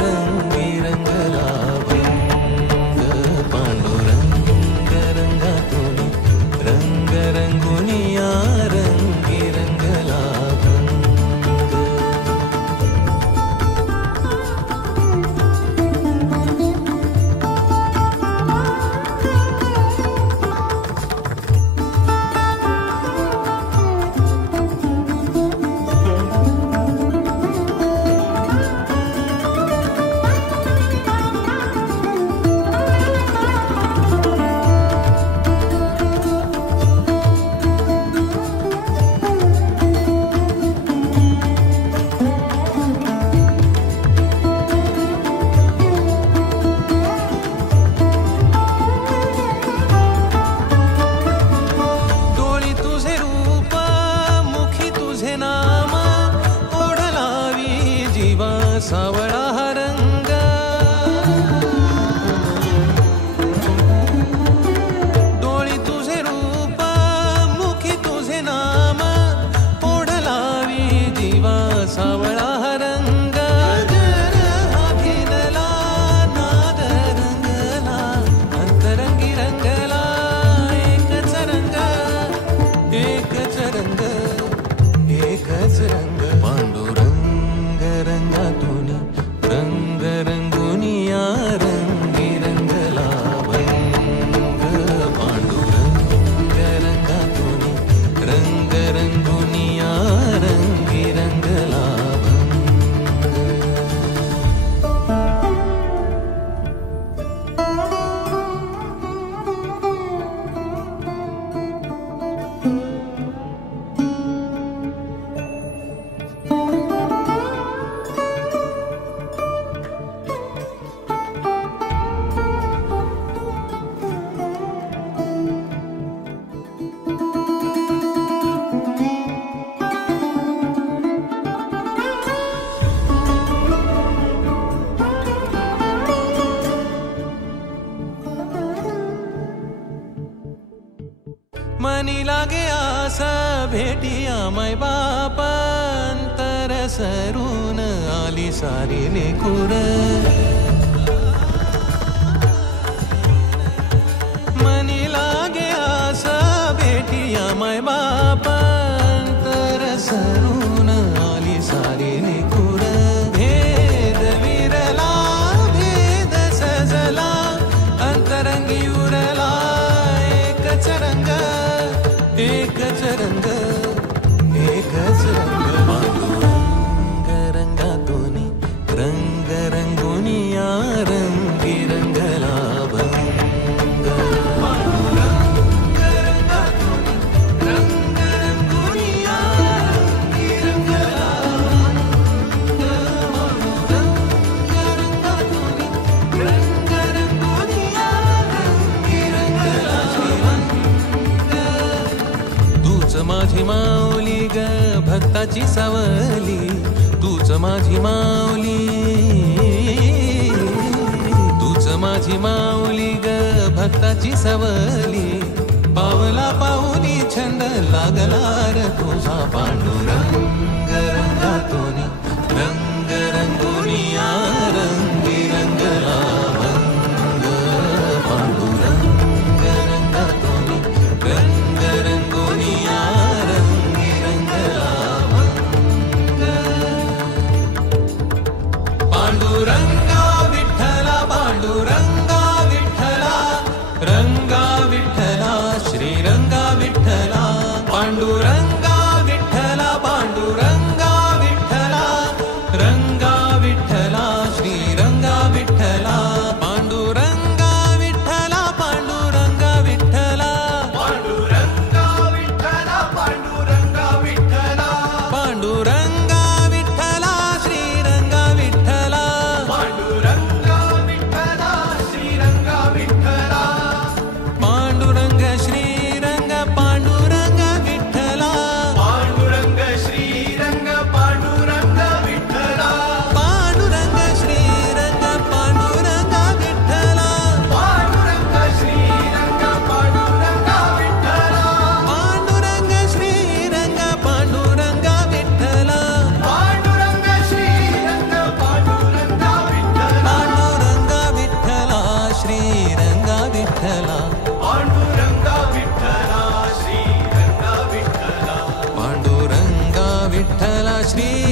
रंगी रंगला भंग पांडुरंग रंगातून रंग रंगुनिया रंगी रंगला सावळा हा रंग डोळी तुझे रूप मुखी तुझे नाम ओढ लावी जीवा सावळा हा रंग हा भिनला नाद रंगला अंतरंगी रंगला एकच रंग एकच रंग एकच रंग पांडुरंग रंगातून रंग रंगुनिया रंगी रंगला भंग पांडुरंग रंगातून रंग रंगुनिया रंगी रंगला मनी लागे आस भेटिया मै बाप अंतर सरून आली सारी लेकुर मनी लागे आस भेटिया मै बाप अंतर सरून आली सारी लेकुर भेद विरला भेद सजला अंतरंगी उरला एकच रंग एकच रंग एकच रंग पांडुरंग रंगातून रंग रंगुनिया रंगी रंगला भंग पांडुरंग रंगातून रंग रंगुनिया रंगी रंगला भंग पांडुरंग रंगातून रंग रंगुनिया रंगी रंगला तूच माझी माऊली ग भक्ताची सावली तूच माझी माऊली तूच माझी माऊली ग भक्ताची सावली पावला पाहुनी छंद लागला र तुझा पांडुरंग रंगातून रंग रंगुनिया रंगी रंगला भंग पांडुरंग रंगातून रंग रंगुनिया रंगी रंगला भंग पांडुरंगा विठ्ठला पांडुरंगा विठ्ठला रंगा विठ्ठला श्रीरंगा विठ्ठला पांडुरंगा विठ्ठला पांडुरंगा विठ्ठला रंगा विठ्ठला श्रीरंगा विठ्ठला पांडुरंगा विठ्ठला पांडुरंगा विठ्ठला पांडुरंगा विठ्ठला पांडुरंगा विठ्ठला पांडुरंगा विठ्ठला श्रीरंगा विठ्ठला पांडुरंगा श्री